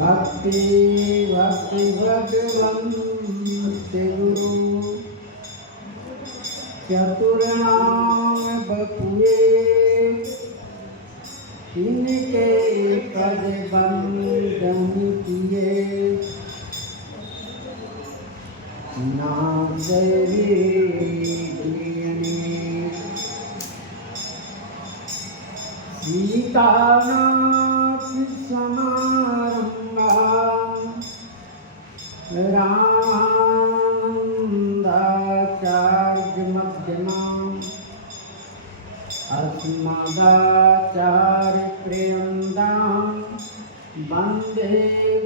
भक्ति भक्ति भगवन्ते गुरु चतुर्नाम बपुए इनके पद बंदन किए नाम सीतानाथ समारंभा रामानंदाचार्य मध्यमाम् अस्मदाचार्य प्रियंदाम् वंदे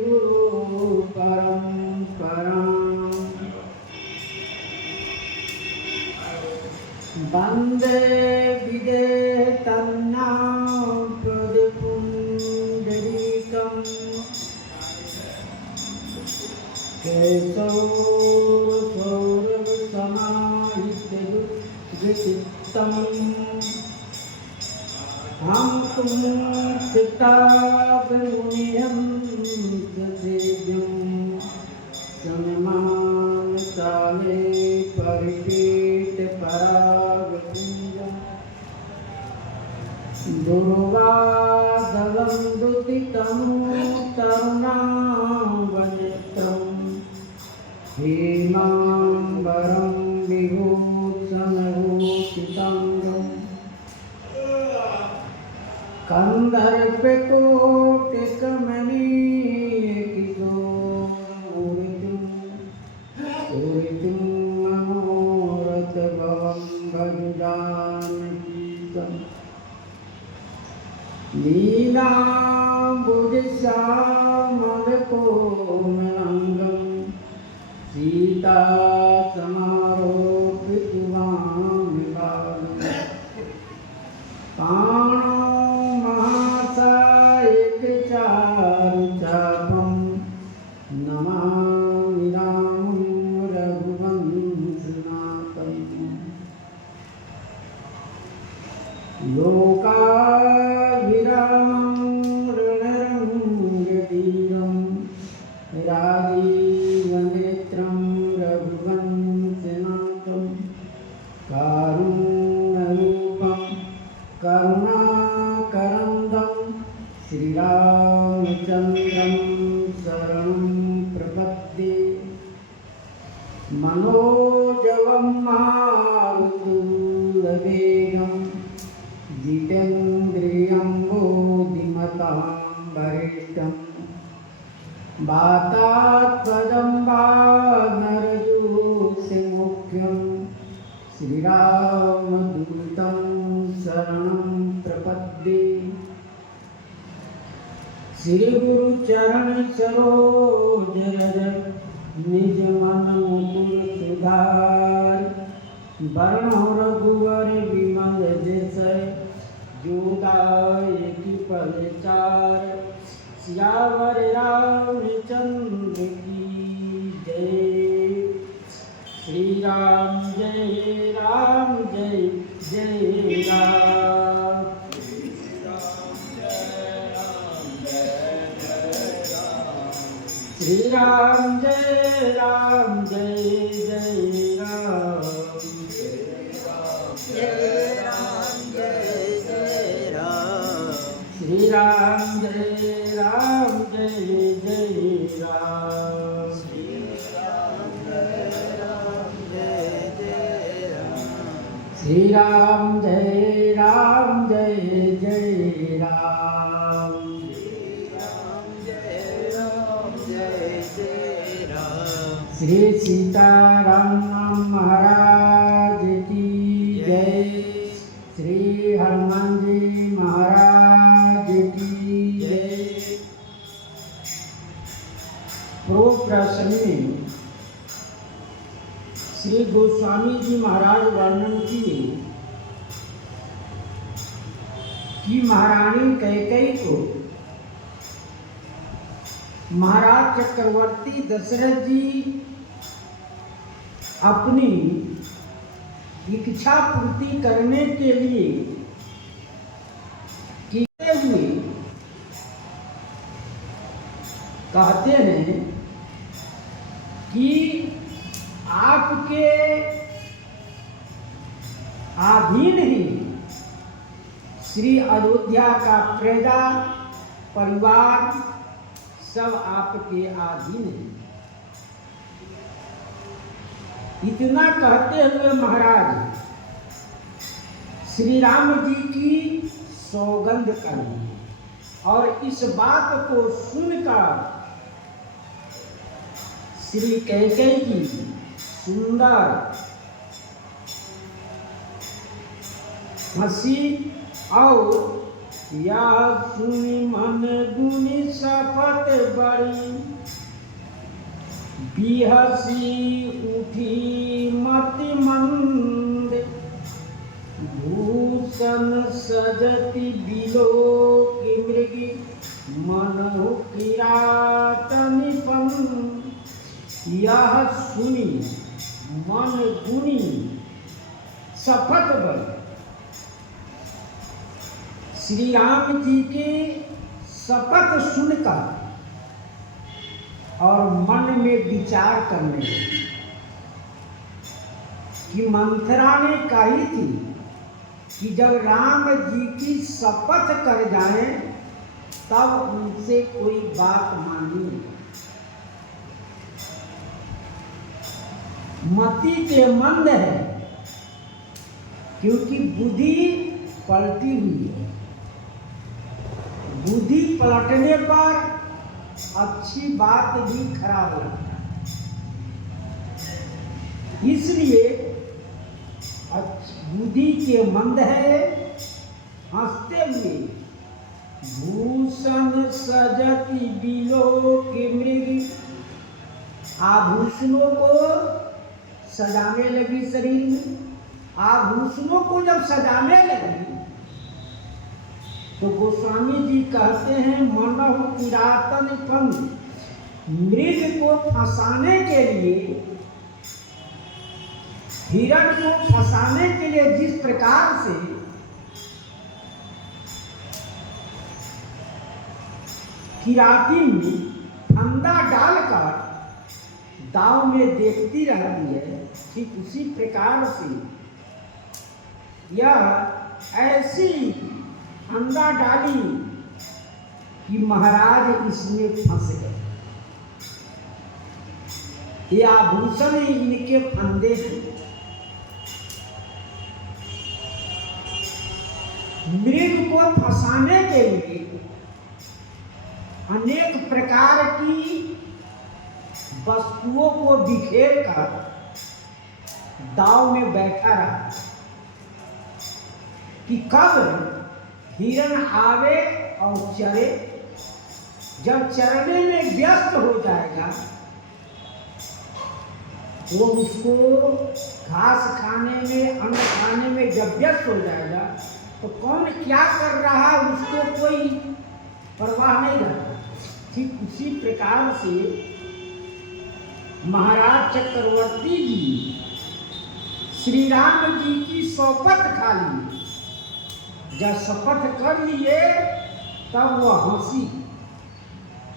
गुरु परंपराम् वंदे विदेहतन्नाम पुंडरीकम् केशवसौरभसमाहितविचित्तम् हम तुम पितामहं सेव्यं सममानताले परिपेत परागपुञ्जम् दुर्वादलं दुतितं तरुणावनेत्रम् हेमाम्बरं विभूषणभूषिताङ्गम् कंदर्पकोटिकमणिकिशोरमूर्तिं मनोरथभवं भजदानकीतं लीलाम्बुजश्यामलकोमलाङ्गं सीतासमारोपितवामिभागम् चारुचापं नमामि रामं रघुवंशनाथम् लोकाभिरामं रणरङ्गधीरं राजीवनेत्रं रघुवंशनाथं कारुण्यरूपं करुणाकरन्दं श्रीरामचन्द्रं शरणं प्रपद्ये मनोजवं मारुतवेगं जितेन्द्रियं बुद्धिमतां वरिष्ठं वातात्मजं वानरयूथमुख्यं श्रीरामदूतं शरणं प्रपद्ये श्री गुरु चरण सरोज रज निज मन मुकुर सुधार वर्ण रघुवर विमल जस जोदायकि पद चार सियावर रामचंद्र की जय श्री राम जय राम जय जय राम श्री राम जय जय राम जय राम जय जय राम श्री राम जय जय राम श्री राम जय जय राम श्री राम जय जय राम श्री सीताराम महाराज की जय श्री हनुमान जी महाराज की जय। पूर्व प्रश्न में श्री गोस्वामी जी महाराज वर्णन किए कि महारानी कैकेयी को महाराज चक्रवर्ती दशरथ जी अपनी इच्छा पूर्ति करने के लिए किए हुए कहते हैं कि आपके अधीन ही श्री अयोध्या का प्रजा परिवार सब आपके अधीन है। इतना कहते हुए महाराज श्री राम जी की सौगंध करनी और इस बात को सुनकर श्री कैकेयी जी सुंदर हंसी और यह सुनी मन गुनी शपथ बड़ी बिहसी उठी मति मंद भूषण सजति बिलो की मृगी मनहु किरातनि पन। यह सुनी मन गुनी शपथ बड़ी श्री राम जी के शपथ सुनकर और मन में विचार करने लगे कि मंथरा ने कही थी कि जब राम जी की शपथ कर जाए तब उनसे कोई बात मानी। मति के मंद है क्योंकि बुद्धि पलटी हुई है। बुद्धि पलटने पर अच्छी बात भी खराब लगता है। इसलिए बुद्धि के मंद है। हंसते हुए भूषण सजति बिलो के मृग आभूषणों को सजाने लगी शरीर में। आभूषणों को जब सजाने लगी तो गोस्वामी जी कहते हैं मनहु किरातन पंग मृग को फंसाने के लिए हिरण को फंसाने के लिए जिस प्रकार से किराती में फंदा डालकर दाव में देखती रहती है, ठीक उसी प्रकार से यह ऐसी फंदा डाली कि महाराज इसमें फंस गए। ये आभूषण इनके फंदे हैं। मृग को फंसाने के लिए अनेक प्रकार की वस्तुओं को बिखेर कर दाव में बैठा रहा कि कब हिरण आवे और चरे। जब चरने में व्यस्त हो जाएगा वो उसको घास खाने में अन्न खाने में जब व्यस्त हो जाएगा तो कौन क्या कर रहा है उसको कोई परवाह नहीं रहता। ठीक उसी प्रकार से महाराज चक्रवर्ती जी श्री राम जी की शपथ खा ली। जब शपथ कर लिए तब वह हंसी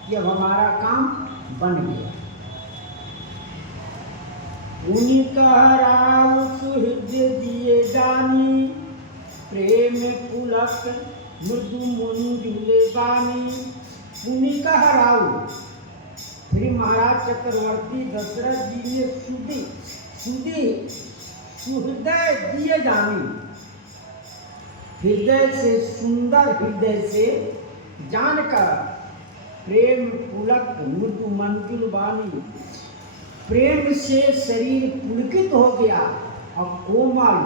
कि अब हमारा काम बन गया। उन्हीं कहराउ सुहृदय दिए जानी प्रेम पुलक मृदु मुंजुले बानी। उन्हीं कहराउ फिर महाराज चक्रवर्ती दशरथ जी ने सुहृदय दिए जानी, हृदय से सुंदर हृदय से जानकर प्रेम पुलक मृदु मंजुल बानी। प्रेम से शरीर पुलकित हो गया और कोमल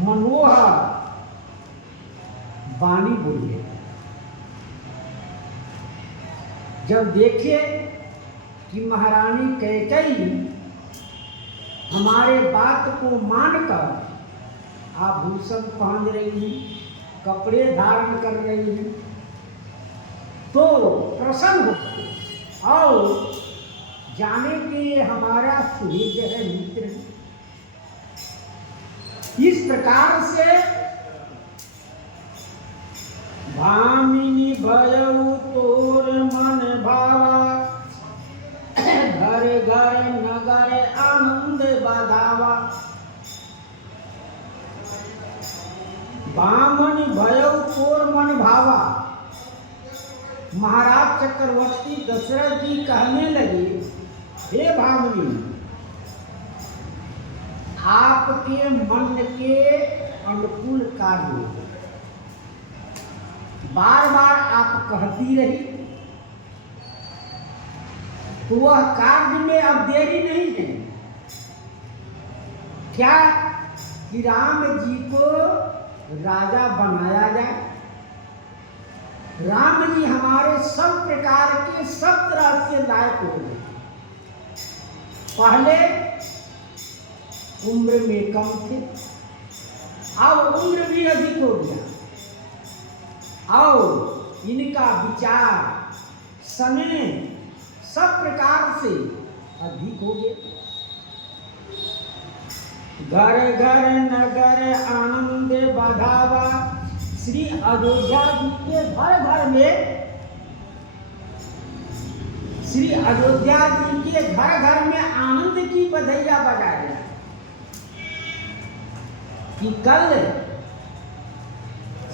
मनोहर वाणी बोले। जब देखे कि महारानी कैकेयी हमारे बात को मानकर आभूषण पहन रही है, कपड़े धारण कर रही है, तो प्रसन्न हो और जाने के हमारा सुहृद है, मित्र है। इस प्रकार से भामिनी भयउ तोर मन भावा, घर घर नगर आनंद बधावा। भामिनी भयउ तोर मन भावा। महाराज चक्रवर्ती दशरथ जी कहने लगे, हे भामिनी, आपके मन के अनुकूल कार्य बार बार आप कहती रही, तो वह कार्य में अब देरी नहीं है। क्या कि राम जी को राजा बनाया जाए। राम जी हमारे सब प्रकार के सब तरह से लायक हो गए। पहले उम्र में कम थे, अब उम्र भी अधिक हो गया और इनका विचार समय सब प्रकार से अधिक हो गया। घर घर नगर आनंद बधावा। श्री अयोध्या जी के घर घर में, श्री अयोध्या जी के घर घर में आनंद की बधाइयां बजाई कि कल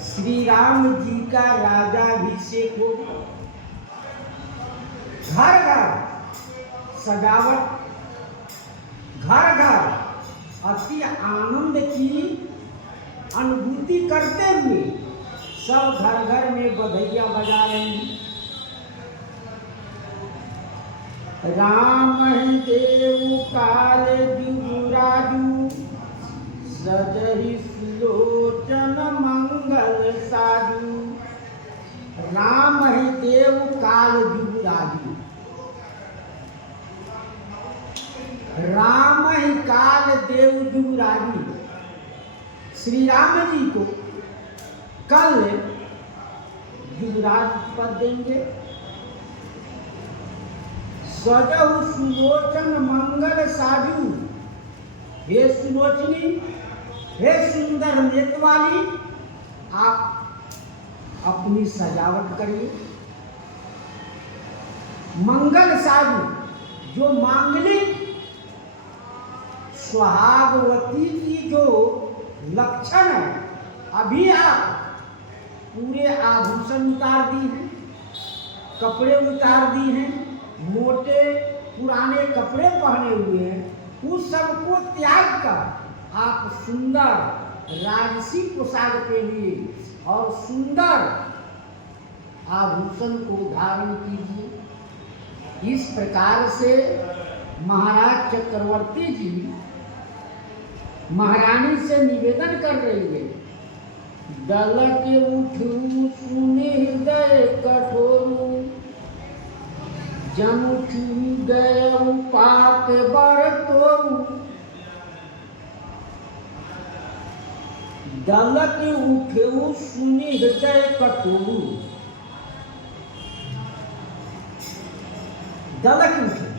श्री राम जी का राजाभिषेक हो। घर घर सजावट, घर घर अति आनंद की अनुभूति करते हुए सब घर घर में बधाइयां बजा रहे हैं। राम ही देव काल जुगुराजू, सजहि सुलोचन मंगल साजू। राम ही देव काल जुगुराजू। राम ही काल देव जुगुराजू। श्री राम जी को कल युवराज पद देंगे। सजहु सुलोचन मंगल साजू। हे सुलोचनी, हे सुंदर नेत्र वाली, आप अपनी सजावट करिए। मंगल साजू, जो मांगलिक सुहागवती की जो लक्षण है, अभी आप पूरे आभूषण उतार दी हैं, कपड़े उतार दी हैं, मोटे पुराने कपड़े पहने हुए हैं, उस सबको त्याग कर आप सुंदर राजसी पोशाक पहनिए और सुंदर आभूषण को धारण कीजिए। इस प्रकार से महाराज चक्रवर्ती जी महारानी से निवेदन कर रही है। दल के उठू सुने हृदय कठोरू, जम उठी गए पाप बर तोरू। दल के उठू सुने हृदय कठोरू। दल के उठे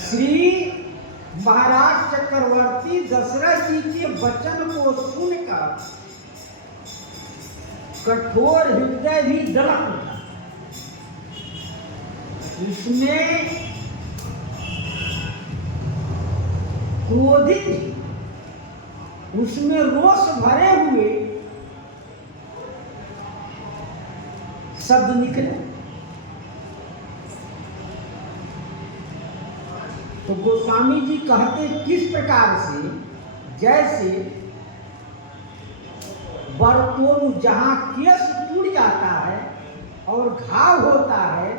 श्री महाराज चक्रवर्ती दशरथ जी के वचन को सुनकर कठोर हृदय भी दलक उठा। उसमें क्रोधित, उसमें रोष भरे हुए शब्द निकले। तो गोस्वामी जी कहते किस प्रकार से, जैसे बरतोलू जहां केश टूट जाता है और घाव होता है,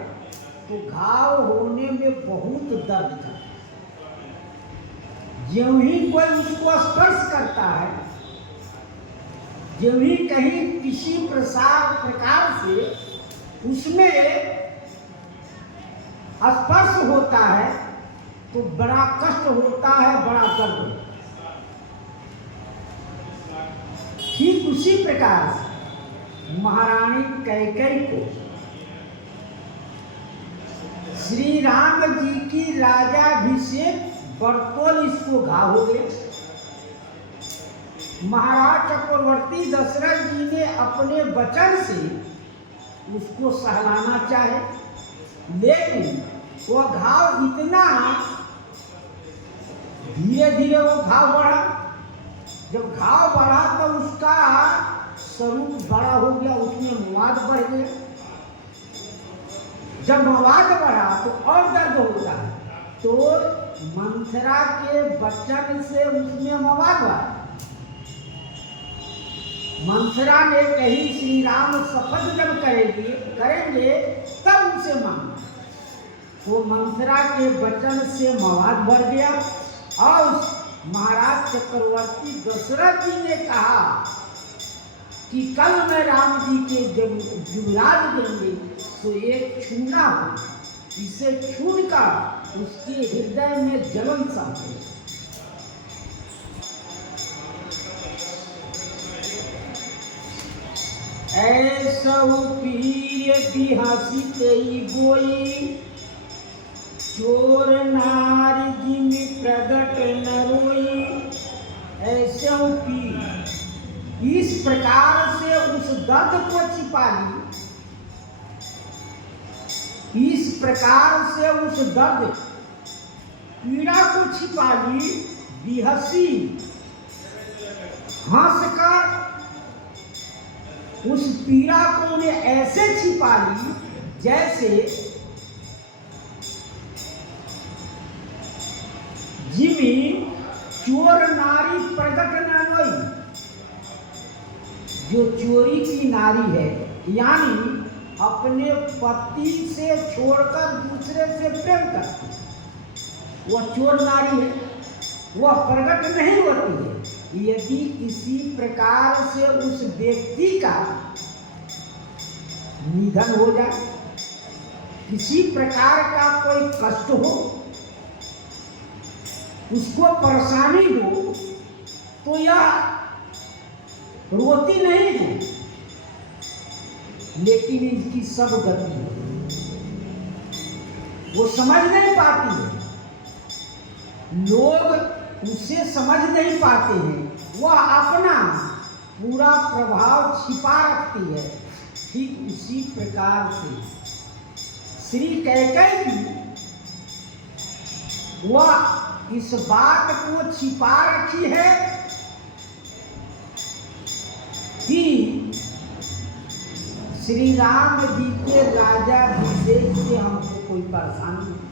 तो घाव होने में बहुत दर्द था। ज्यों ही कोई उसको स्पर्श करता है, ज्यों ही कहीं किसी प्रकार से उसमें स्पर्श होता है, तो बड़ा कष्ट होता है, बड़ा दर्द होता है। ठीक उसी प्रकार से महारानी कैकेयी को श्री राम जी की राजाभिषेक बरतौल इसको घाव हो गया। महाराज चक्रवर्ती दशरथ जी ने अपने वचन से उसको सहलाना चाहे, लेकिन वह घाव इतना धीरे धीरे वो घाव बढ़ा। जब घाव बढ़ा तो उसका स्वरूप बड़ा हो गया, उसमें मवाद बढ़ गया। जब मवाद बढ़ा तो और दर्द होता है, तो मंथरा के वचन से उसमें मवाद बढ़ा। मंथरा ने कही श्री राम शपथ जब करेंगे तब उसे मांगा। तो मंथरा के वचन से मवाद बढ़ गया और महाराज चक्रवर्ती दशरथ जी ने कहा कि कल मैं राम जी के जब युवराज देंगे तो एक छूना हो, इसे छूनकर उसके हृदय में जलन सा हो। ऐसा पीर बिहासी तेई गोई, चोर नारी जिम प्रगट न रोई। ऐसा पीर, इस प्रकार से उस दर्द को छिपा ली, इस प्रकार से उस दर्द पीड़ा को छिपा ली, बिहसी हंसकर उस पीड़ा को उन्हें ऐसे छिपा ली जैसे जिमी चोर नारी प्रगट न होई। जो चोरी की नारी है, यानी अपने पति से छोड़कर दूसरे से प्रेम करती है, वह चोर नारी है, वह प्रकट नहीं होती है। यदि किसी प्रकार से उस व्यक्ति का निधन हो जाए, किसी प्रकार का कोई कष्ट हो, उसको परेशानी हो, तो यह रोती नहीं है, लेकिन इनकी सब गति है, वो समझ नहीं पाती है, लोग उसे समझ नहीं पाते हैं, वह अपना पूरा प्रभाव छिपा रखती है। ठीक उसी प्रकार से श्री कैकेयी की वह इस बात को छिपा रखी है कि श्री राम जी के राज्याभिषेक से हमको कोई परेशानी नहीं।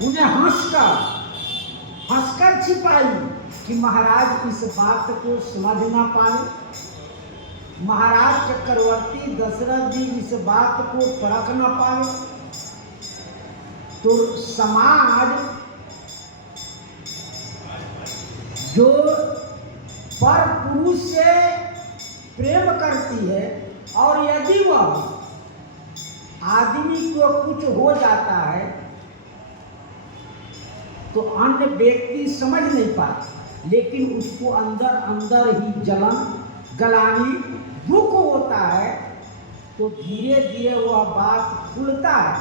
उन्हें हंसकर छिपाई कि महाराज इस बात को समझ ना पाए, महाराज चक्रवर्ती दशरथ जी इस बात को परख ना पाए, तो समाज जो पर पुरुष से प्रेम करती है और यदि वह आदमी को कुछ हो जाता है तो अन्य व्यक्ति समझ नहीं पाते, लेकिन उसको अंदर अंदर ही जलन, गलानी, दुख होता है, तो धीरे धीरे वह बात खुलता है।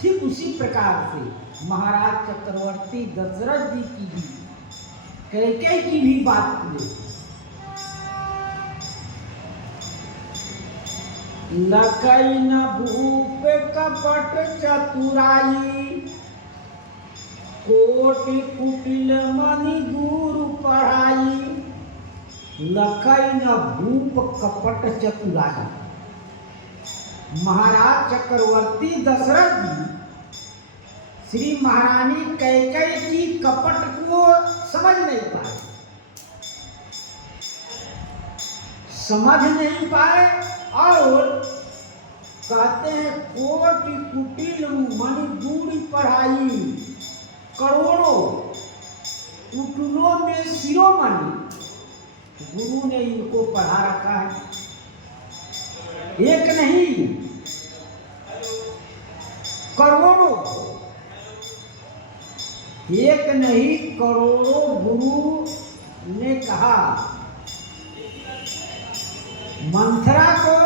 ठीक उसी प्रकार से महाराज चक्रवर्ती दशरथ जी की भी कैकेयी की भी बात खुले। लखई न भूप कपट चतुराई, कोटि कुटिल मणि गुरु पढ़ाई। लखई न भूप कपट चतुराई। महाराज चक्रवर्ती दशरथ जी श्री महारानी कैकेयी की कपट को समझ नहीं पाए, और कहते हैं कोटि कुटिल मणि गुरु पढ़ाई। करोड़ों कुटुलों में शिरोमणि गुरु ने इनको पढ़ा रखा है। एक नहीं करोड़ों, एक नहीं करोड़ों गुरु ने कहा। मंथरा को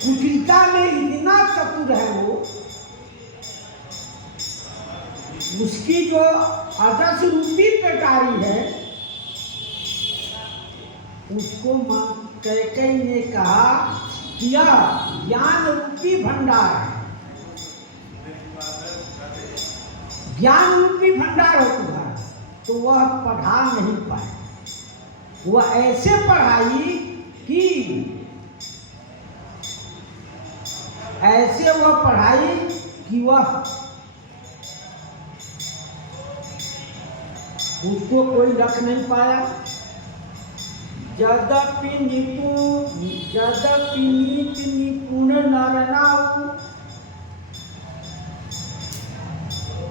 कुटिलता में इतना चतुर है वो, उसकी जो अजस रूपी पेटारी है, उसको मां कैकेयी ने कहा कि यह ज्ञान रूपी भंडार है, ज्ञान रूपी भंडार है तुम्हारा, तो वह पढ़ा नहीं पाए। वह ऐसे पढ़ाई कि ऐसे वह पढ़ाई कि वह उसको कोई रख नहीं पाया। यद्यपि नीति निपुण नरनाऊ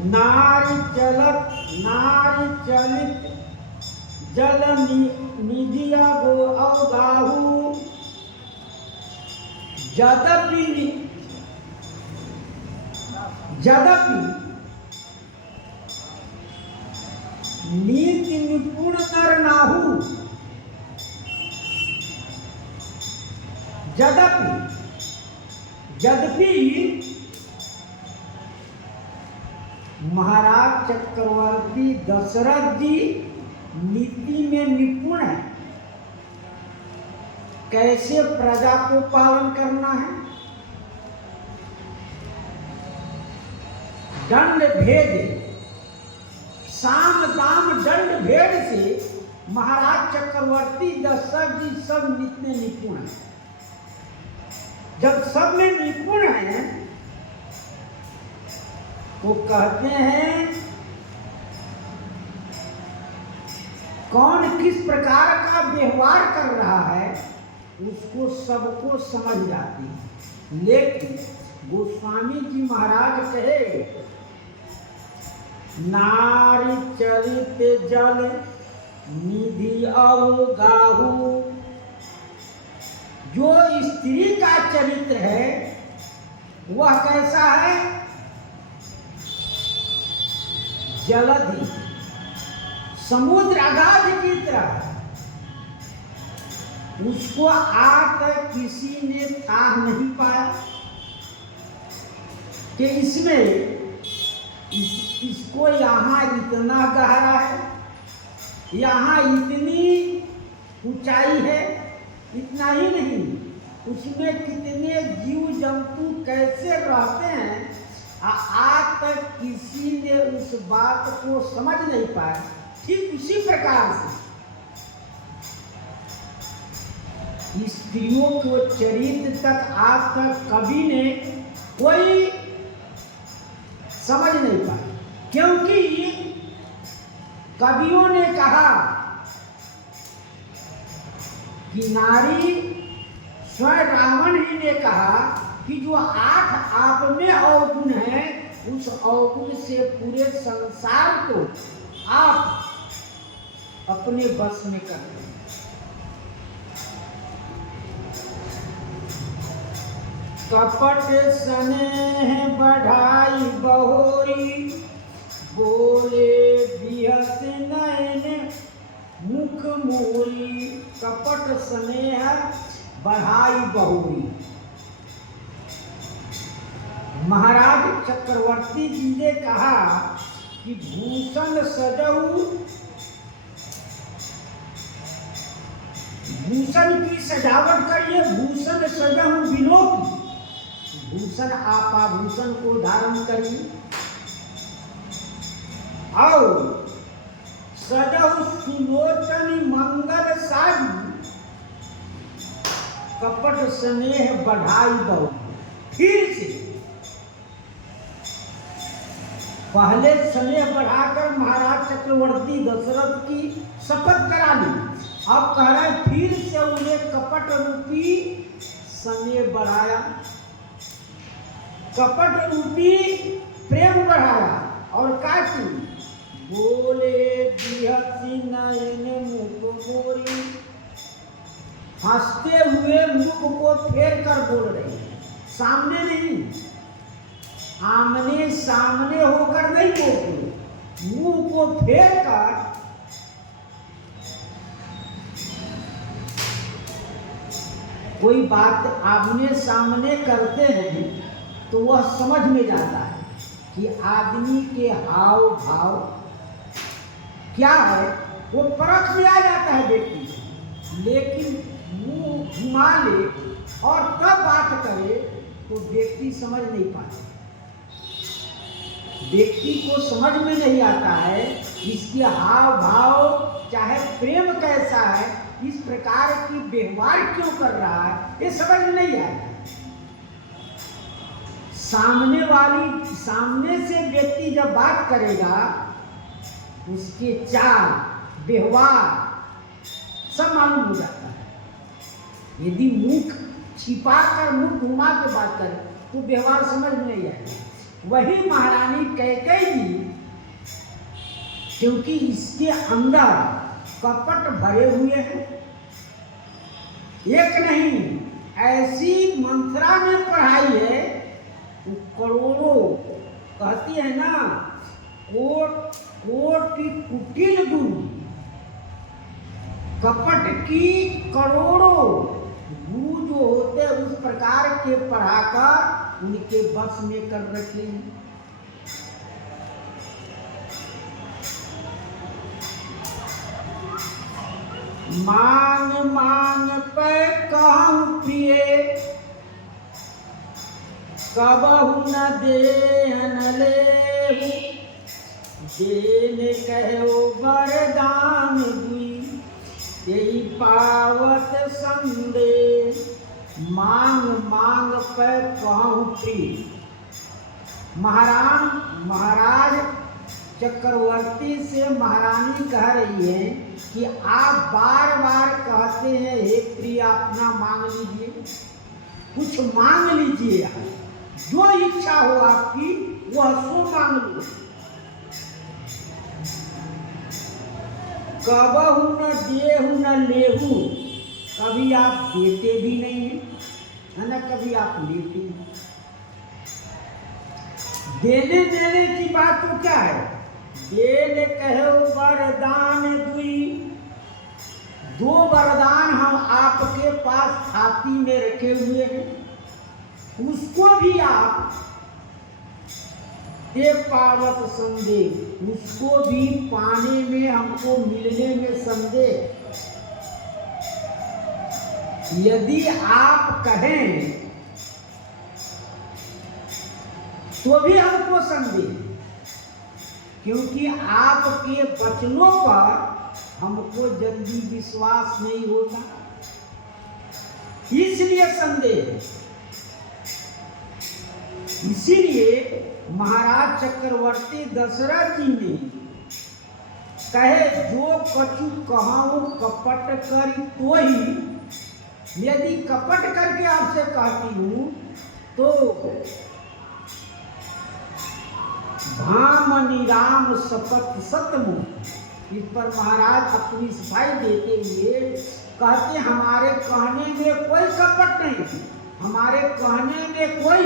नारी चलित जल निधिया गो अवगाहु। यद्यपि नीति निपुण नर नाहु, यद्यपि महाराज चक्रवर्ती दशरथ जी नीति में निपुण है, कैसे प्रजा को पालन करना है, दंड भेद साम दाम दंड भेद से महाराज चक्रवर्ती दशरथ जी सब नित्य निपुण है। जब सब में निपुण है तो कहते हैं कौन किस प्रकार का व्यवहार कर रहा है उसको सबको समझ जाती है। लेकिन गोस्वामी जी महाराज कहे नारी चरित जल निधि अवगाहु, जो स्त्री का चरित्र है वह कैसा है, जलधि समुद्र अगाध की तरह, उसको आज तक किसी ने थाह नहीं पाया कि इसमें इसको यहाँ इतना गहरा है, यहाँ इतनी ऊंचाई है, इतना ही नहीं उसमें कितने जीव जंतु कैसे रहते हैं, आज तक किसी ने उस बात को समझ नहीं पाया। ठीक उसी प्रकार से स्त्रियों को चरित्र तक आज तक कभी ने कोई समझ नहीं पाया, क्योंकि कवियों ने कहा कि नारी, स्वयं रावण ही ने कहा कि जो 8 आप में अवगुण है उस अवगुण से पूरे संसार को आप अपने बस में कर लें। कपट स्नेह बढ़ाई बहोरी, बोले बिहस नयन मुख मोरी। कपट स्नेह बढ़ाई बहोरी, महाराज चक्रवर्ती जी ने कहा कि भूषण सजऊ, भूषण की सजावट करिए, भूषण सजऊ विनोद, भूषण आप आभूषण को धारण करिए, और सजऊ सुलोचन मंगल साजी, कपट स्नेह बढ़ाई बहु। फिर से पहले स्नेह बढ़ाकर महाराज चक्रवर्ती दशरथ की शपथ करा ली, अब कह रहे फिर से उन्हें कपट रूपी स्नेह बढ़ाया, कपट रूपी प्रेम बढ़ाया, और क्या की बोले बिहसी नयन मुख मोरी, हंसते हुए मुख को फेर कर बोल रही है, सामने नहीं, आमने सामने होकर नहीं बोलते, मुंह को फेर कर कोई बात आमने सामने करते हैं तो वह समझ में जाता है कि आदमी के हाव भाव क्या है वो परख में आ जाता है व्यक्ति, लेकिन मुंह घुमा ले और तब बात करे तो व्यक्ति समझ नहीं पाता, व्यक्ति को समझ में नहीं आता है इसके हाव भाव, चाहे प्रेम कैसा है, इस प्रकार की व्यवहार क्यों कर रहा है, ये समझ में नहीं आया। सामने से व्यक्ति जब बात करेगा उसके चाल व्यवहार सब मालूम हो जाता है। यदि मुख छिपा कर मुख घुमा के बात करे तो व्यवहार समझ में नहीं आएगा। वही महारानी कैकेयी जी, क्योंकि इसके अंदर कपट भरे हुए हैं, एक नहीं ऐसी मंत्रा में पढ़ाई है, करोड़ों कहती है ना, कोटि कुटिल गुरु, कपट की करोड़ों गुरु जो होते हैं उस प्रकार के पढ़ाकर उनके बस में कर रखे हैं। मांग मांग पे कहूँ प्रिय, कबहु न देहन लेहु, देने कहो वरदान दुई, यही पावत संदेह। मांग मांग पे कहूँ प्रिय, महाराज चक्रवर्ती से महारानी कह रही है कि आप बार बार कहते हैं हे प्रिय अपना मांग लीजिए, कुछ मांग लीजिए, जो इच्छा हो आपकी वह सो मांग लो। कबहु न देहु न लेहु, कभी आप देते भी नहीं है ना, कभी आप लेते नहीं। देने की बात तो क्या है, देने कहो वरदान दुई, दो वरदान हम आपके पास छाती में रखे हुए हैं, उसको भी आप दे पावत संदेह, उसको भी पाने में हमको मिलने में संदेह। यदि आप कहें तो भी हमको संदेह, क्योंकि आपके वचनों पर हमको जल्दी विश्वास नहीं होता, इसलिए संदेह। इसीलिए महाराज चक्रवर्ती दशरथ जी ने कहे जो कछु कहूँ कपट करी तो ही, यदि कपट करके आपसे कहती हूँ तो भामनी राम शपथ सतमुख। इस पर महाराज अपनी सफाई देते हुए कहते हमारे कहने में कोई कपट नहीं, हमारे कहने में कोई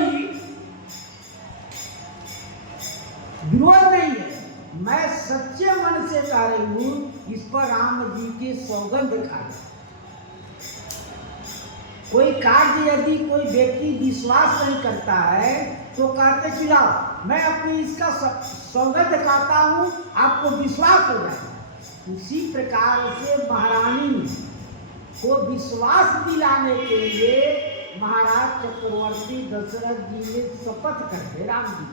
विरोध नहीं है, मैं सच्चे मन से कह रही हूँ। इस पर राम जी की सौगंध खाई। कोई कार्य यदि कोई व्यक्ति विश्वास नहीं करता है तो कहते खिलाओ, मैं अपनी इसका सौगंध खाता हूँ, आपको विश्वास हो जाए। उसी प्रकार से महारानी को विश्वास दिलाने के लिए महाराज चक्रवर्ती दशरथ जी ने शपथ करके राम जी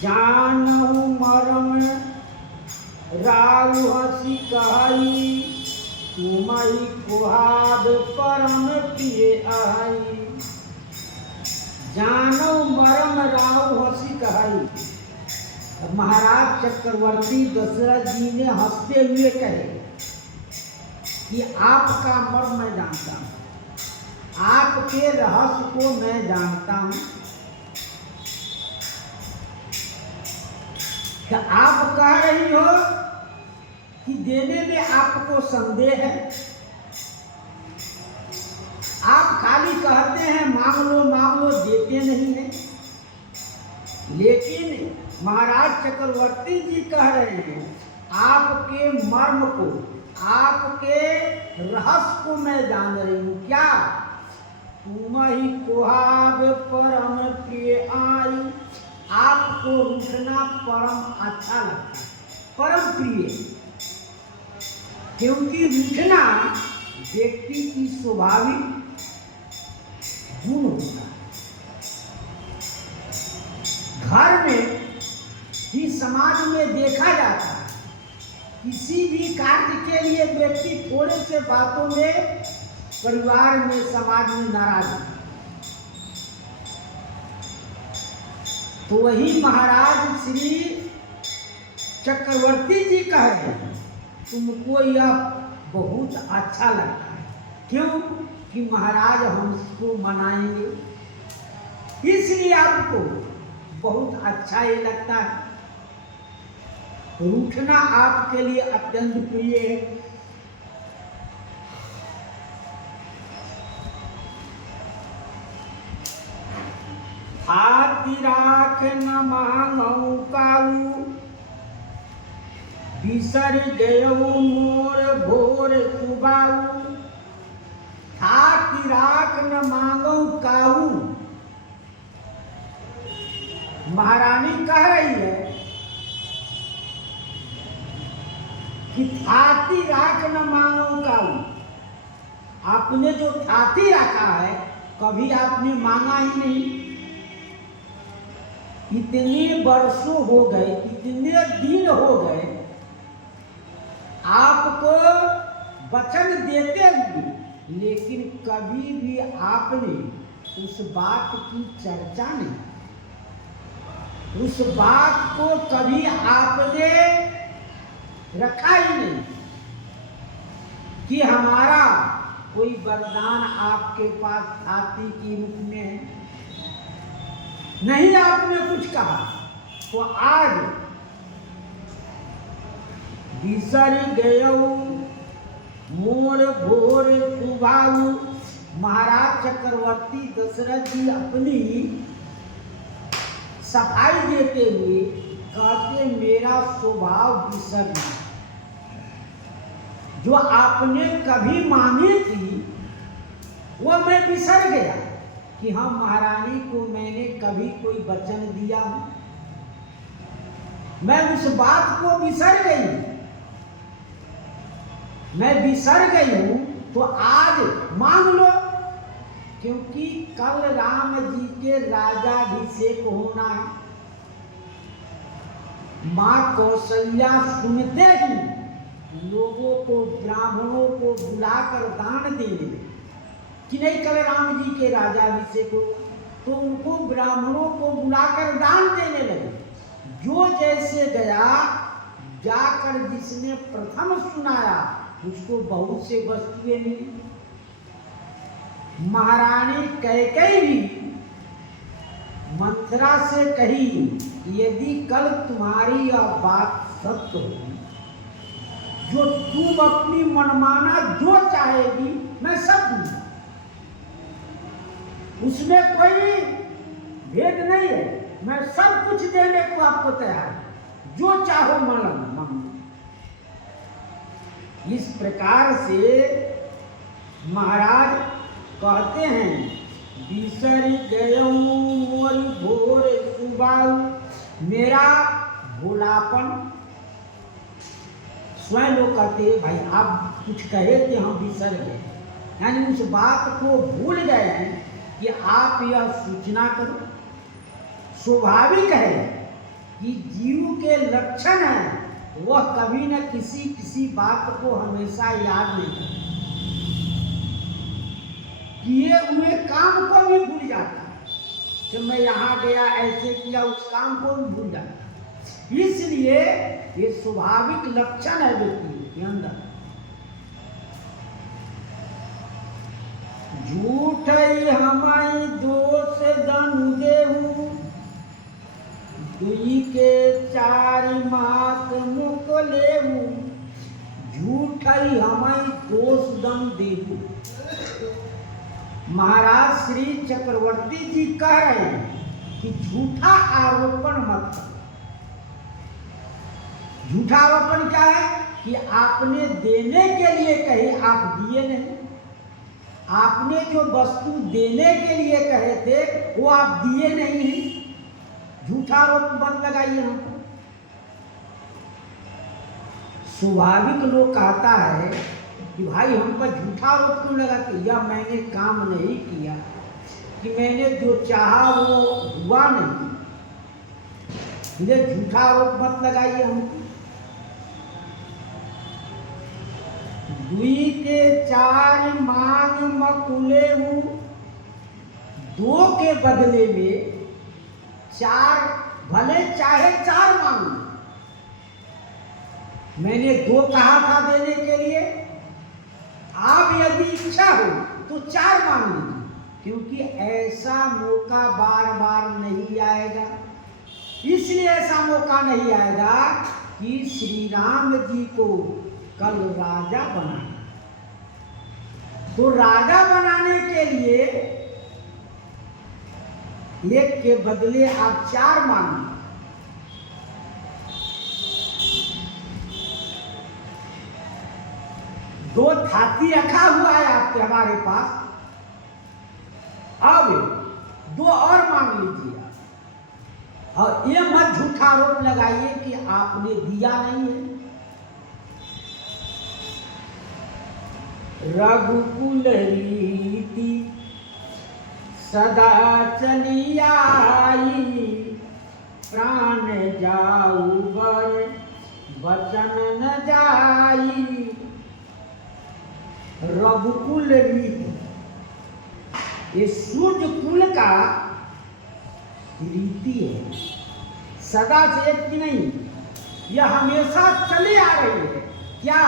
जानहु मरम राउ हसी कहाई, तुमहि कुहाद परम प्रिय आई। जानहु मरम राउ हसी कहाई। महाराज चक्रवर्ती दशरथ जी ने हंसते हुए कहे कि आपका मर्म मैं जानता हूँ, आपके रहस्य को मैं जानता हूँ। कि आप कह रही हो कि देने में आपको संदेह है, आप खाली कहते हैं मांग लो देते नहीं है। लेकिन महाराज चक्रवर्ती जी कह रहे हैं आपके मर्म को, आपके रहस्य को मैं जान रही हूँ। क्या तुम ही कुहाब परम प्रिय आई। आपको रूठना परम अच्छा लगता है, परम प्रिय, क्योंकि रूठना व्यक्ति की स्वाभाविक गुण होता है। घर में ही, समाज में देखा जाता है, किसी भी कार्य के लिए व्यक्ति थोड़े से बातों में परिवार में, समाज में नाराज है। तो वही महाराज श्री चक्रवर्ती जी कह रहे हैं, तुमको यह बहुत अच्छा लगता है। क्यों? कि महाराज हमको मनाएंगे, इसलिए आपको बहुत अच्छा ये लगता है। रूठना आपके लिए अत्यंत प्रिय है। हाथी राख न मांगऊ काऊ, बिसर गयो मोर भोर सुबाऊ। हाथी राख न मांगऊ काऊ, महारानी कह रही है कि थाती राख न मांगो काऊ। आपने जो थाती रखा है कभी आपने मांगा ही नहीं। इतने वर्षों हो गए, इतने दिन हो गए आपको वचन देते हुए, लेकिन कभी भी आपने उस बात की चर्चा नहीं, उस बात को कभी आपने रखा ही नहीं कि हमारा कोई वरदान आपके पास थाती के रूप में है। नहीं आपने कुछ कहा। तो आज बिसर गयो मोर भोर सुबाऊ। महाराज चक्रवर्ती दशरथ जी अपनी सफाई देते हुए कहते, मेरा स्वभाव बिसर गया। जो आपने कभी मांगी थी वो मैं बिसर गया कि हाँ, महारानी को मैंने कभी कोई वचन दिया हूं, मैं उस बात को बिसर गई। मैं बिसर गई हूं तो आज मांग लो, क्योंकि कल राम जी के राजाभिषेक होना है। माँ कौशल्या सुनते ही लोगों को, ब्राह्मणों को बुलाकर दान देने कि नहीं, कल राम जी के राजाभिषेक हो, तो उनको ब्राह्मणों को बुलाकर दान देने लगे। जो जैसे गया, जाकर जिसने प्रथम सुनाया उसको बहुत से वस्तुएं मिली। महारानी कैकेयी भी मंथरा से कही, यदि कल तुम्हारी यह बात सत्य होगी, जो तुम अपनी मनमाना जो चाहेगी मैं सब दूंगा, उसमें कोई भेद नहीं है, मैं सब कुछ देने को आपको तैयार हूं, जो चाहो मांगो। इस प्रकार से महाराज कहते हैं, बिसर गयो मोर भोर सुबाऊ। मेरा भोलापन, स्वयं लोग कहते भाई आप कुछ कहे थे हम बिसर गए, यानी उस बात को भूल गए हैं कि आप यह सूचना करो। स्वाभाविक है कि जीव के लक्षण है वह कभी न किसी बात को हमेशा याद नहीं करता, किए हुए काम को भी भूल जाता है कि मैं यहाँ गया, ऐसे किया, उस काम को भी भूल जाता है। इसलिए ये स्वाभाविक लक्षण है व्यक्ति के अंदर। झूठ हमारी दोष दन देहू, दुई के चार मात मुख लेहू। झूठ हमारी दोष दन देहू। महाराज श्री चक्रवर्ती जी कह रहे हैं कि झूठा आरोपण मत करो। झूठा आरोपण क्या है? कि आपने देने के लिए कहे, आप दिए नहीं। आपने जो वस्तु देने के लिए कहे थे वो आप दिए नहीं हैं, झूठा आरोप मत लगाइए हम पर। स्वाभाविक लोग कहता है कि भाई हम पर झूठा आरोप क्यों लगाते, या मैंने काम नहीं किया, कि मैंने जो चाहा वो हुआ नहीं, मुझे झूठा आरोप मत लगाइए हमको। दुई के चार मांग मकुले हूँ, दो के बदले में चार, भले चाहे चार मांगू, मैंने दो कहा था देने के लिए, आप यदि इच्छा हो तो चार मांग लीजिए, क्योंकि ऐसा मौका बार बार नहीं आएगा। इसलिए ऐसा मौका नहीं आएगा कि श्री राम जी को कल राजा बनाना, तो राजा बनाने के लिए एक के बदले आप चार मांगिए। दो थाती रखा हुआ है आपके हमारे पास, अब दो और मांग लीजिए। और ये मत झूठा आरोप लगाइए कि आपने दिया नहीं है। रघुकुल रीति सदा चली आई, प्राण जाऊ बर वचन न जाई। रघुकुल रीति, ये सूर्य कुल का रीति है, सदा से एक की नहीं, यह हमेशा चले आ रही है। क्या?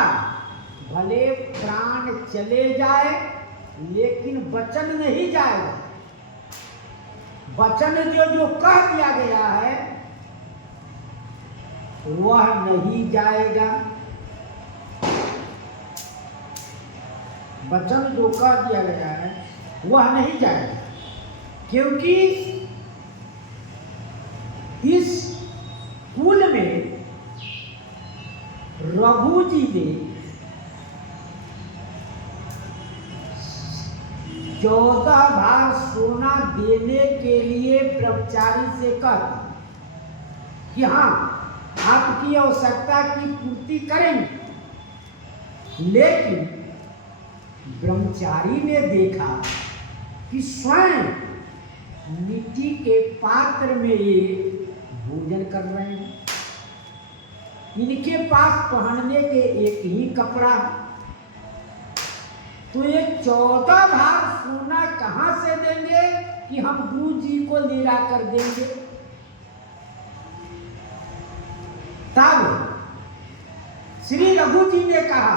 भले प्राण चले जाए लेकिन वचन नहीं जाएगा। वचन जो कह दिया गया है वह नहीं जाएगा। वचन जो कह दिया गया है वह नहीं जाएगा, क्योंकि इस कुल में रघु जी ने 14 भार सोना देने के लिए ब्रह्मचारी से कहा कि हाँ आपकी आवश्यकता की पूर्ति करेंगे, लेकिन ब्रह्मचारी ने देखा कि स्वयं मिट्टी के पात्र में ये भोजन कर रहे हैं, इनके पास पहनने के एक ही कपड़ा, तो ये 14 भार सोना कहां से देंगे कि हम गुरु जी को लीला कर देंगे। तब श्री रघु जी ने कहा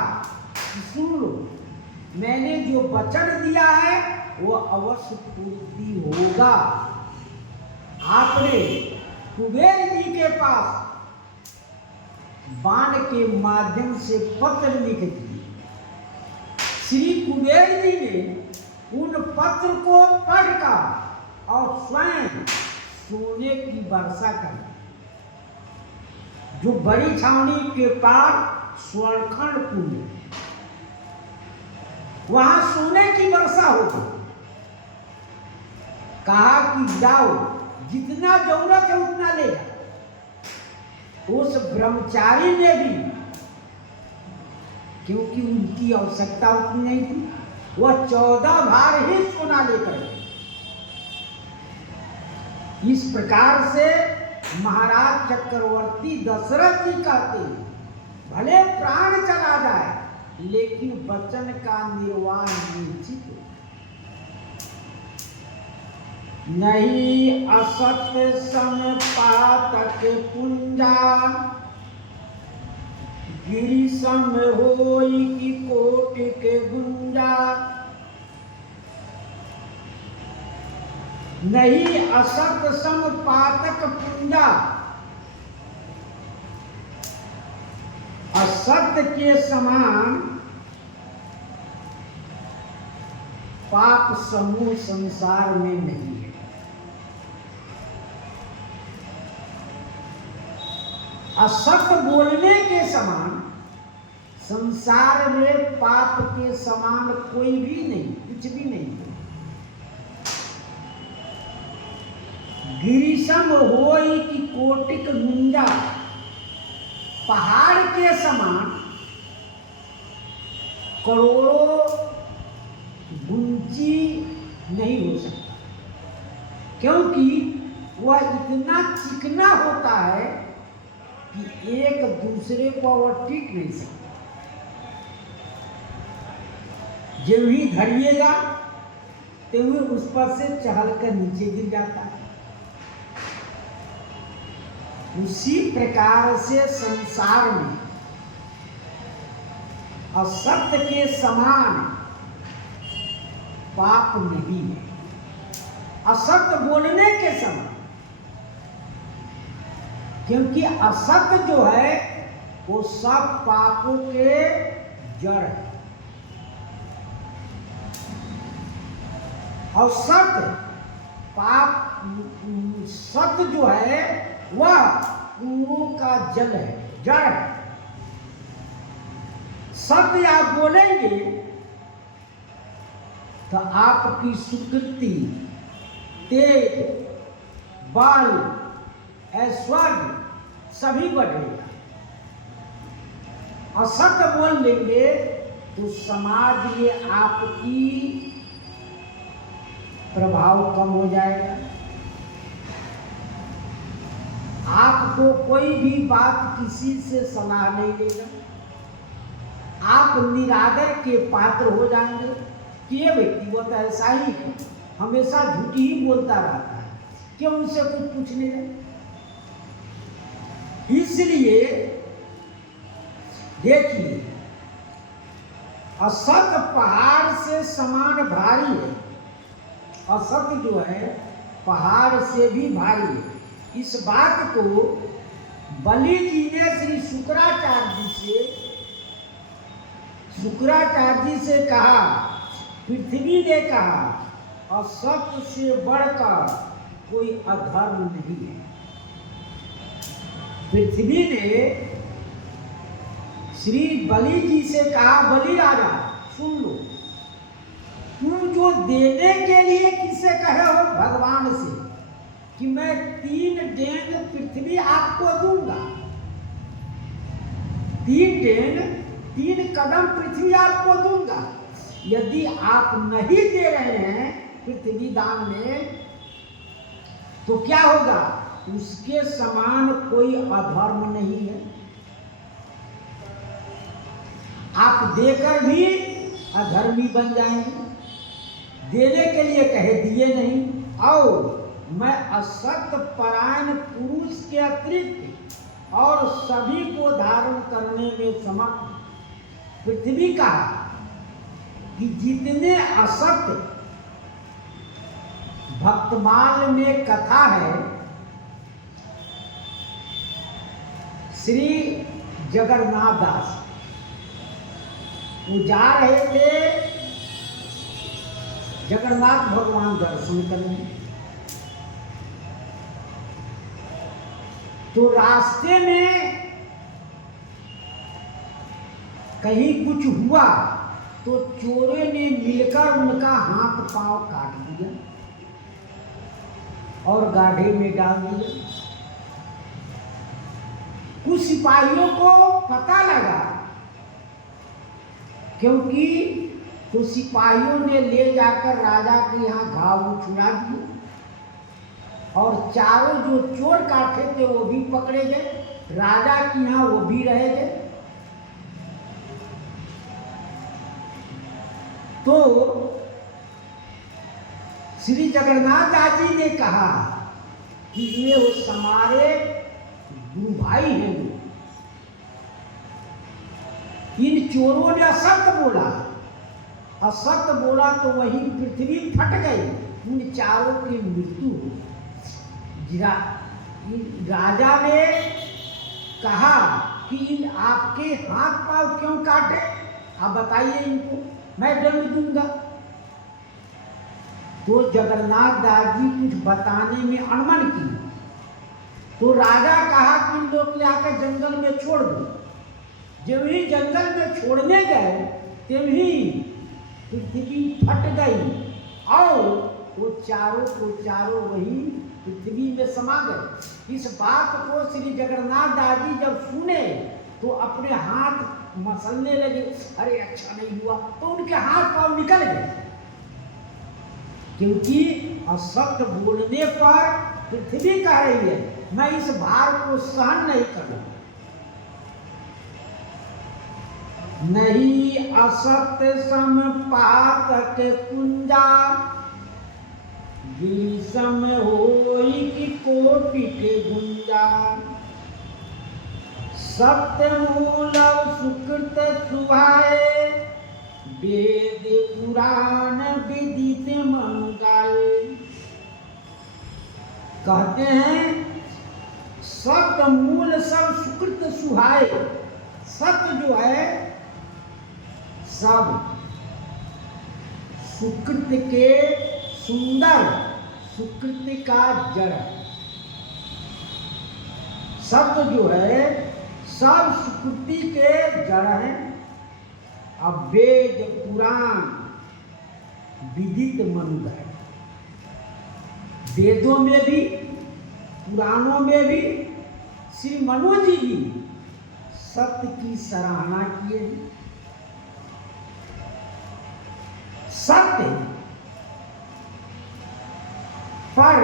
कि सुन लो, मैंने जो वचन दिया है वो अवश्य पूर्ति होगा। आपने कुबेर जी के पास बाण के माध्यम से पत्र लिख दिए, श्री कुबेर जी ने उन पत्र को पढ़कर और स्वयं सोने की वर्षा कर, जो बड़ी छावनी के पार स्वर्णखंड कुंड, वहां सोने की वर्षा होगी। कहा कि जाओ जितना जरूरत है उतना ले जाओ। उस ब्रह्मचारी ने भी, क्योंकि उनकी आवश्यकता उतनी नहीं थी, वह 14 भार ही सोना लेकर गए। इस प्रकार से महाराज चक्रवर्ती दशरथ जी कहते हैं, भले प्राण चला जाए लेकिन वचन का निर्वाह निश्चित हो। नहीं असत्य सम पातक पुंजा, गिरी सम होई की कोट के गुंजा। नहीं असत्य सम पातक पुंजा, असत्य के समान पाप समूह संसार में नहीं है। असत्य बोलने के समान संसार में पाप के समान कोई भी नहीं। पृथ्वी नहीं है। गिरिशम होई कि कोटिक गुंजा, पहाड़ के समान करोड़ों गुंजी नहीं हो सकता, क्योंकि वह इतना चिकना होता है कि एक दूसरे को और टिक नहीं सकता। जब ही धरिएगा तो वह उस पर से चहल कर नीचे गिर जाता है। उसी प्रकार से संसार में असत्य के समान पाप नहीं है। असत्य बोलने के समान, क्योंकि असत्य जो है वो सब पापों के जड़ है। और सत्य पाप, सत्य जो है वह पूर्वों का जल है, जड़ है। सत्य आप बोलेंगे तो आपकी सुकृति, तेज, बल, ऐश्वर्य सभी बढ़ेगा। असत्य बोल लेंगे तो समाज में आपकी प्रभाव कम हो जाएगा। आपको कोई भी बात किसी से सलाह नहीं देगा। आप निरादर के पात्र हो जाएंगे कि ये व्यक्ति वो तो ऐसा ही है, हमेशा झूठी ही बोलता रहता है, क्यों उनसे कुछ पूछने जाए। इसलिए देखिए, असत्य पहाड़ से समान भारी है। असत्य जो है पहाड़ से भी भारी है। इस बात को बलि जी ने श्री शुक्राचार्य जी से कहा, पृथ्वी ने कहा, असत्य से बढ़कर कोई अधर्म नहीं है। पृथ्वी ने श्री बलि जी से कहा, बलि राजा सुन लो, तुम जो देने के लिए किसे कहे हो भगवान से कि मैं 3 डेंग पृथ्वी आपको दूंगा, 3 कदम पृथ्वी आपको दूंगा, यदि आप नहीं दे रहे हैं पृथ्वी दान में तो क्या होगा? उसके समान कोई अधर्म नहीं है। आप देकर भी अधर्मी बन जाएंगे। देने के लिए कहे, दिए नहीं। और मैं असत्य परायण पुरुष के अतिरिक्त और सभी को धारण करने में समर्थ। पृथ्वी कहा कि जितने असत्य भक्तमाल में कथा है, श्री जगन्नाथ दास वो जा रहे थे जगन्नाथ भगवान दर्शन करने, तो रास्ते में कहीं कुछ हुआ तो चोरों ने मिलकर उनका हाथ पांव काट दिया और गाढ़े में डाल दिया। कुछ सिपाहियों को पता लगा, क्योंकि तो सिपाहियों ने ले जाकर राजा के यहाँ घाव छुड़ा दिए और चारों जो चोर काटे थे वो भी पकड़े गए, राजा के यहाँ वो भी रह गए। तो श्री जगन्नाथ दास जी ने कहा कि ये उस हमारे गुरु भाई हैं, इन चोरों ने असत्य बोला, असत्य बोला तो वहीं पृथ्वी फट गई, इन चारों की मृत्यु हुई। राजा ने कहा कि इन आपके हाथ पांव क्यों काटे, आप बताइए इनको, मैं दंड दूंगा। तो जगन्नाथ दास जी कुछ बताने में अणमन की, तो राजा कहा कि इन लोग ले आकर जंगल में छोड़ दो। जब ही जंगल में छोड़ने गए तभी पृथ्वी फट गई और वो चारों वही पृथ्वी में समा गए। इस बात को श्री जगन्नाथ दादी जब सुने तो अपने हाथ मसलने लगे, अरे अच्छा नहीं हुआ, तो उनके हाथ पांव निकल गए, क्योंकि असत्य बोलने पर पृथ्वी कह रही है मैं इस भार को सहन नहीं करूं। नहीं असत्य सम पातक कुंजा, विषम होई कि कोटि के गुंजा। सत्य मूल सुकृत सुभाए, वेद पुराण विदित मनु गाए। कहते हैं सत्य मूल सब सुकृत सुहाए। सत्य जो है सब सुकृत के सुंदर, सुकृति का जड़। सत्य जो है सब सुकृति के जड़ हैं। अब वेद पुराण विदित मनु है, वेदों में भी पुराणों में भी श्री मनु जी भी सत्य की सराहना किए। सत्य पर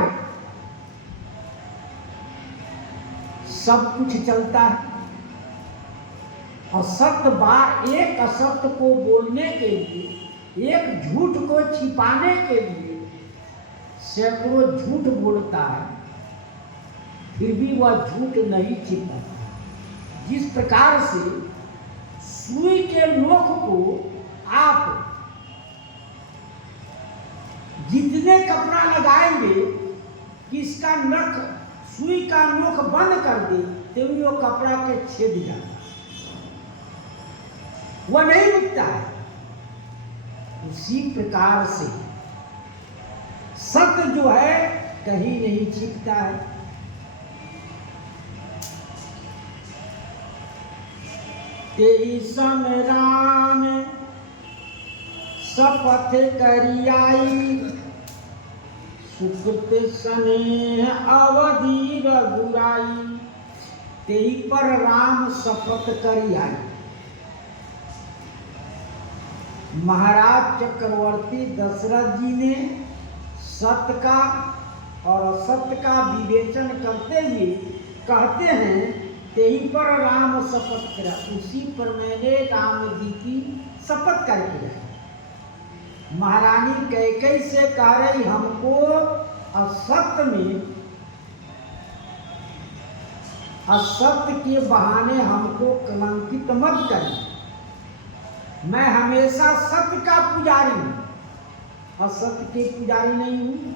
सब कुछ चलता है और सत्य बार एक असत्य को बोलने के लिए, एक झूठ को छिपाने के लिए सैकड़ों झूठ बोलता है, फिर भी वह झूठ नहीं छिपाता। जिस प्रकार से सुई के नोक को आप जितने कपड़ा लगाएंगे कि इसका नख, सुई का नोक बंद कर दे, तभी वो कपड़ा के छेद जाता, वह नहीं रुकता है। उसी प्रकार से सत्य जो है कहीं नहीं छिपता है। तेरी सम राम शपथ करियाई, सुकृत स्नेह अवधि रघुराई। तेरी पर राम शपथ करियाई। महाराज चक्रवर्ती दशरथ जी ने सत्य का और असत्य का विवेचन करते हुए कहते हैं तेही पर राम शपथ करा, उसी पर मैंने राम जी की शपथ करके रखी। महारानी कैकेयी से कह रही हमको असत्य में, असत्य के बहाने हमको कलंकित मत करें। मैं हमेशा सत्य का पुजारी हूं, असत्य के पुजारी नहीं हूं।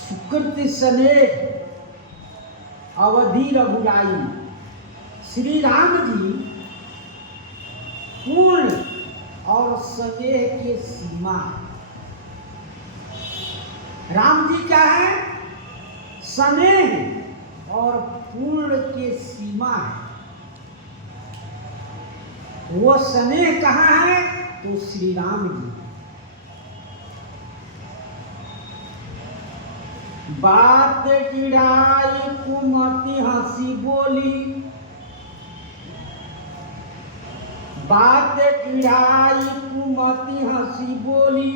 सुकृत स्नेह अवधि रघुराई। श्री राम जी पूर्ण और स्नेह के सीमा। राम जी क्या है? स्नेह और पूर्ण के सीमा है। वो स्नेह कहाँ है? तो श्री राम जी। बात चिढ़ाई कुमति हंसी बोली, बात चिढ़ाई कुमति हंसी बोली।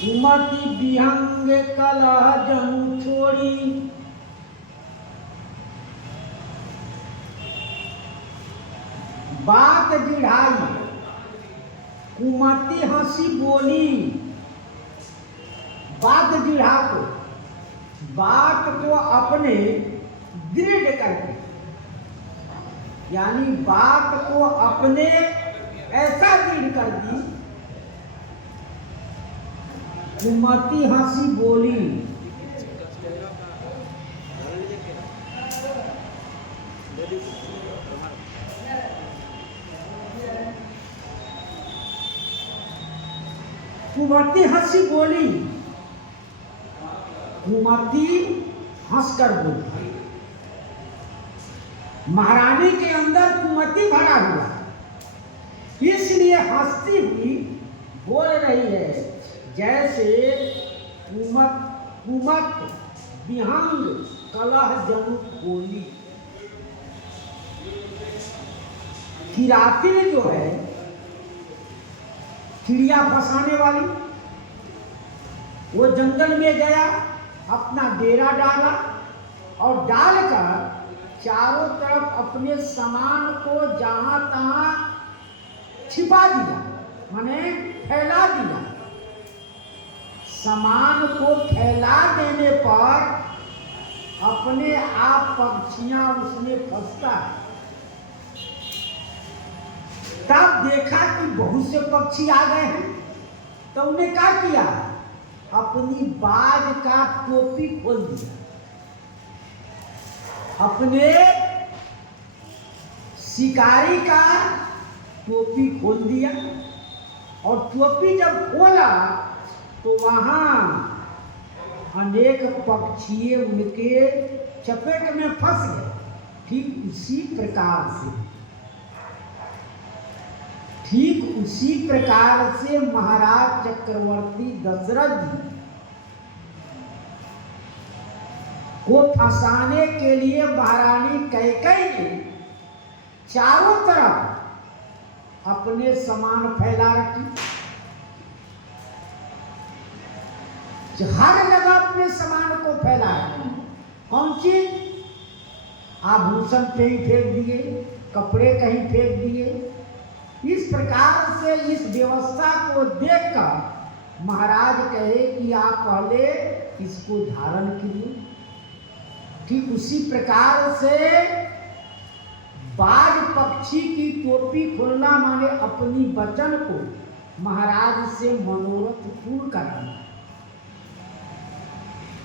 कुमति विहंग कलह जनु छोड़ी। बात चिढ़ाई कुमति हंसी बोली। बात चिढ़ा को, बात को अपने दृढ़ करके, यानी बात को अपने ऐसा दृढ़ कर दी। कुमति हंसी बोली। कुमति हंसी बोली। कुमति हंसकर बोली। महारानी के अंदर कुमति भरा हुआ है, इसलिए हंसती हुई बोल रही है, जैसे कुमत विहंग कलह जनु खोली। किराती जो है चिड़िया फंसाने वाली, वो जंगल में गया, अपना डेरा डाला और डालकर चारों तरफ अपने सामान को जहां तहां छिपा दिया, माने फैला दिया। सामान को फैला देने पर अपने आप पक्षियां उसमें फंसता है। तब देखा कि बहुत से पक्षी आ गए हैं, तो उन्हें क्या किया, अपनी बाज का टोपी खोल दिया, अपने शिकारी का टोपी खोल दिया। और टोपी जब खोला तो वहां अनेक पक्षी उनके चपेट में फंस गए। ठीक उसी प्रकार से महाराज चक्रवर्ती दशरथ जी को फंसाने के लिए महारानी कैकेयी ने चारों तरफ अपने सामान फैला रखी। हर जगह अपने सामान को फैला रखी। कौन चीज? आभूषण कहीं फेंक दिए, कपड़े कहीं फेंक दिए। इस प्रकार से इस व्यवस्था को देखकर महाराज कहे कि आप पहले इसको धारण कीजिए। ठीक उसी प्रकार से बाज पक्षी की टोपी खोलना माने अपनी वचन को महाराज से मनोरथ पूर्ण करना।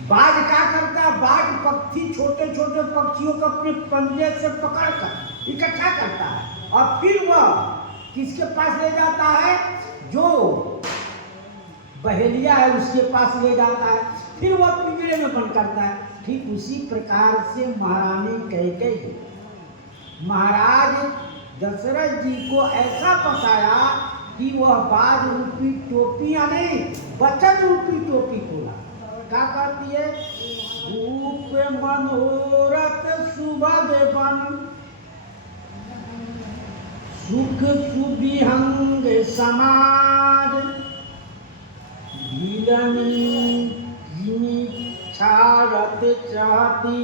बाज क्या करता है? बाज पक्षी छोटे छोटे पक्षियों को अपने पंजे से पकड़कर इकट्ठा करता है और फिर वह किसके पास ले जाता है? जो बहेलिया है उसके पास ले जाता है, फिर वह पिंजरे में बंद करता है। ठीक उसी प्रकार से महारानी कैकेयी महाराज दशरथ जी को ऐसा फंसाया कि वह बाज रूपी टोपियां नहीं, वचन रूपी टोपी खोला। क्या कहती है? रूप मनोरथ सुभग बन, सुख सुविहंग समाज, छाड़त चाहती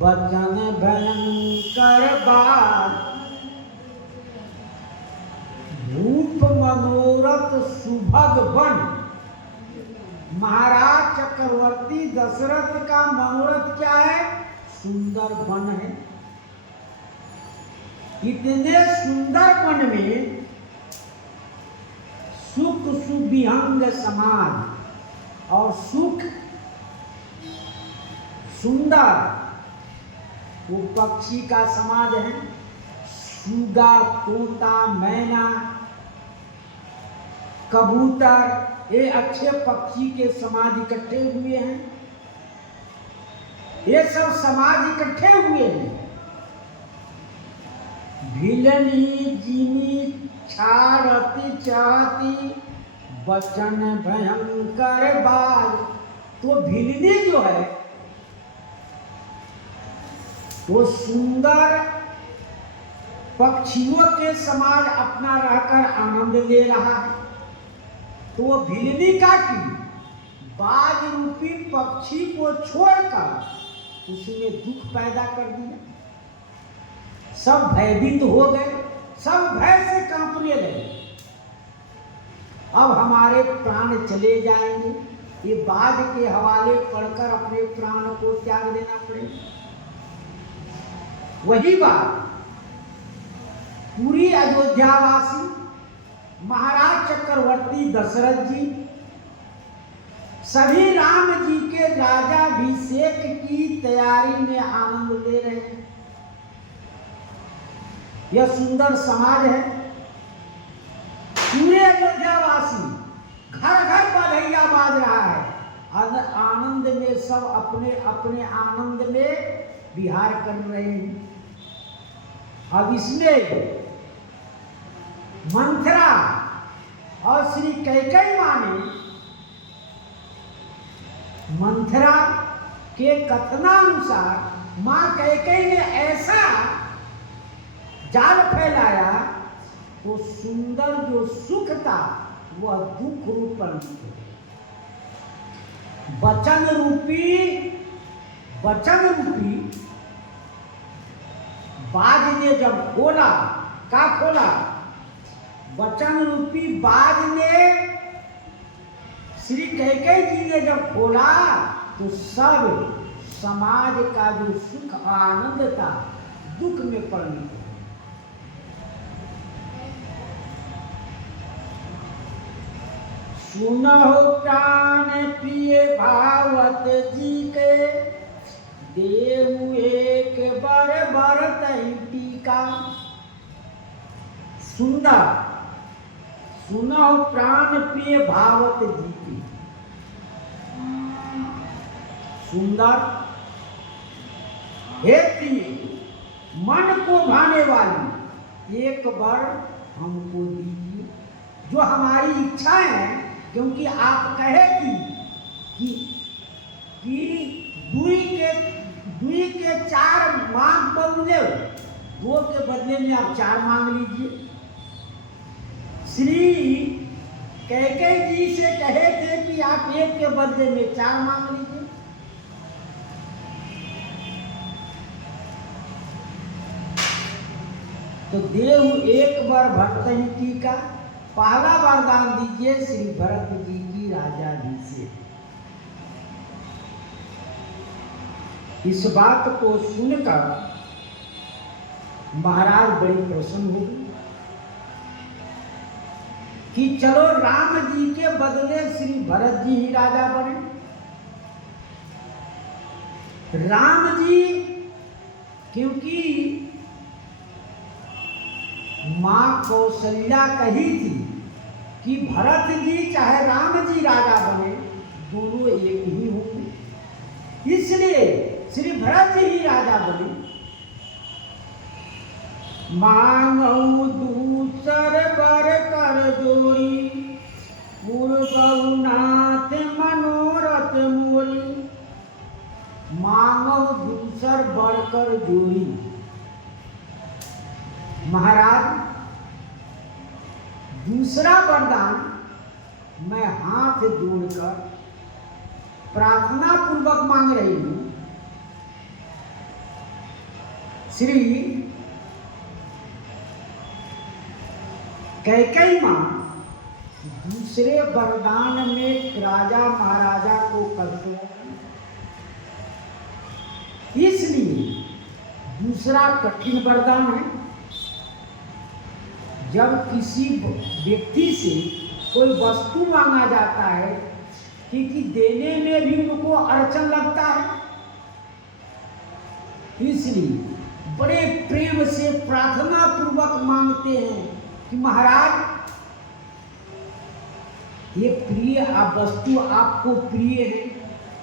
बचन भयंकर बात। रूप मनोरथ सुभग बन। महाराज चक्रवर्ती दशरथ का मनोरथ क्या है? सुंदर वन है। इतने सुंदर वन में सुख सुविहंग समाज, और सुख सुंदर वो पक्षी का समाज है। सुगा, तोता, मैना, कबूतर, ये अच्छे पक्षी के समाज इकट्ठे हुए हैं। ये सब समाज इकट्ठे हुए हैं। भिलनी जिनी छाड़ती चाहती बचन भयंकर बाज। तो भिलनी जो है वो सुंदर पक्षियों के समाज अपना रहकर आनंद ले रहा है। तो वो भिलनी का की बाज रूपी पक्षी को छोड़कर उसने दुख पैदा कर दिया। सब भयभीत हो गए, सब भय से कांपने लगे। अब हमारे प्राण चले जाएंगे, ये बाज के हवाले पड़कर अपने प्राण को त्याग देना पड़ेगा। वही बात पूरी अयोध्यावासी महाराज चक्रवर्ती दशरथ जी सभी राम जी के राजाभिषेक की तैयारी में आनंद ले रहे हैं। यह सुंदर समाज है। पूरे अयोध्यावासी घर घर बधैया बाज रहा है। आनंद में सब अपने अपने आनंद में विहार कर रहे हैं। अब इसमें मंथरा और श्री कैकेयी मां ने मंथरा के कथनानुसार मां कैकेयी ने ऐसा जाल फैलाया वो सुंदर जो सुख था वह दुख रूप परिणत हो वचन रूपी बाज ने जब खोला का खोला वचन रूपी बाज ने श्री कैकेयी जी ने जब खोला तो सब समाज का जो सुख आनंद था दुख में परिणत हो। सुनहो प्राण प्रिय भावत जी के देव एक बार बरतई टीका। सुंदर सुनहो प्राण प्रिय भावत जी के सुंदर हे प्रिय मन को भाने वाली एक बार हमको दीजिए जो हमारी इच्छाएं हैं, क्योंकि आप कहे कि दुई के 4 मांग बोले वो के बदले में आप 4 मांग लीजिए। श्री कैकेयी जी से कहे थे कि आप 1 के बदले में 4 मांग लीजिए। तो देव एक बार भरतहि टीका, पहला वरदान दीजिए श्री भरत जी की राजा जी से। इस बात को सुनकर महाराज बड़े प्रसन्न हुए कि चलो राम जी के बदले श्री भरत जी ही राजा बने। राम जी क्योंकि मां कौशल्या कही थी कि भरत जी चाहे राम जी राजा बने दोनों एक ही होंगे, इसलिए श्री भरत जी ही राजा बने। मांगऊ दूसर बर कर जोरी पूर्वनाथ मनोरथ मोरी। मांगऊ दूसर बर कर जोरी। महाराज दूसरा वरदान मैं हाथ जोड़कर प्रार्थना पूर्वक मांग रही हूं। श्री कैकेयी मां दूसरे वरदान में राजा महाराजा को कष्ट लगा, इसलिए दूसरा कठिन वरदान है। जब किसी व्यक्ति से कोई वस्तु मांगा जाता है क्योंकि देने में भी उनको अड़चन लगता है, इसलिए बड़े प्रेम से प्रार्थना पूर्वक मांगते हैं कि महाराज ये प्रिय आप वस्तु आपको प्रिय है,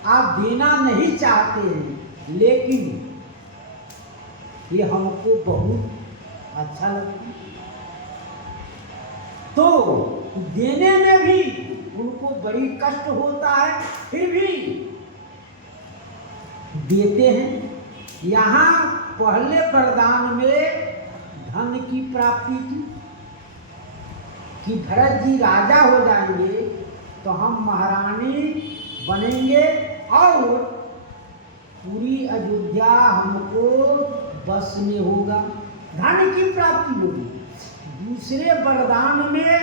आप देना नहीं चाहते हैं, लेकिन ये हमको बहुत अच्छा लगता है, तो देने में भी उनको बड़ी कष्ट होता है, फिर भी देते हैं। यहाँ पहले वरदान में धन की प्राप्ति की कि भरत जी राजा हो जाएंगे तो हम महारानी बनेंगे और पूरी अयोध्या हमको बस में होगा, धन की प्राप्ति होगी। दूसरे वरदान में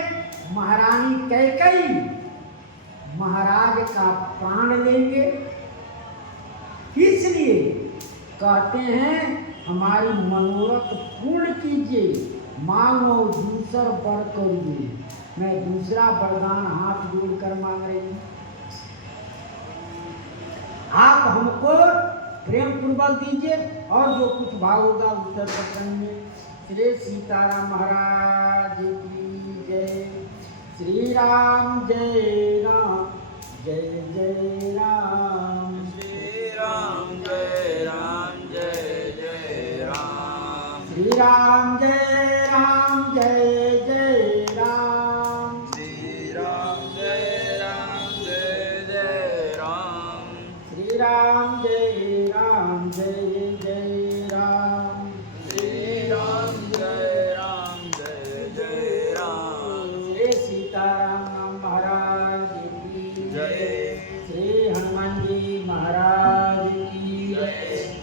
महारानी कैकेयी महाराज का प्राण लेंगे, इसलिए कहते हैं हमारी मनोरथ पूर्ण कीजिए, मांगो दूसर वर करिए। मैं दूसरा वरदान हाथ जोड़कर मांग रही हूँ, आप हमको प्रेम पूर्वक दीजिए और जो कुछ भाव होगा उत्तर प्रकरण में। श्री सीताराम महाराज की जय। श्री राम जय राम जय जय राम। श्री राम जय राम जय जय राम। श्री राम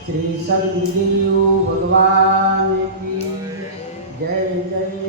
श्री सदगुरुदेव भगवान की जय जय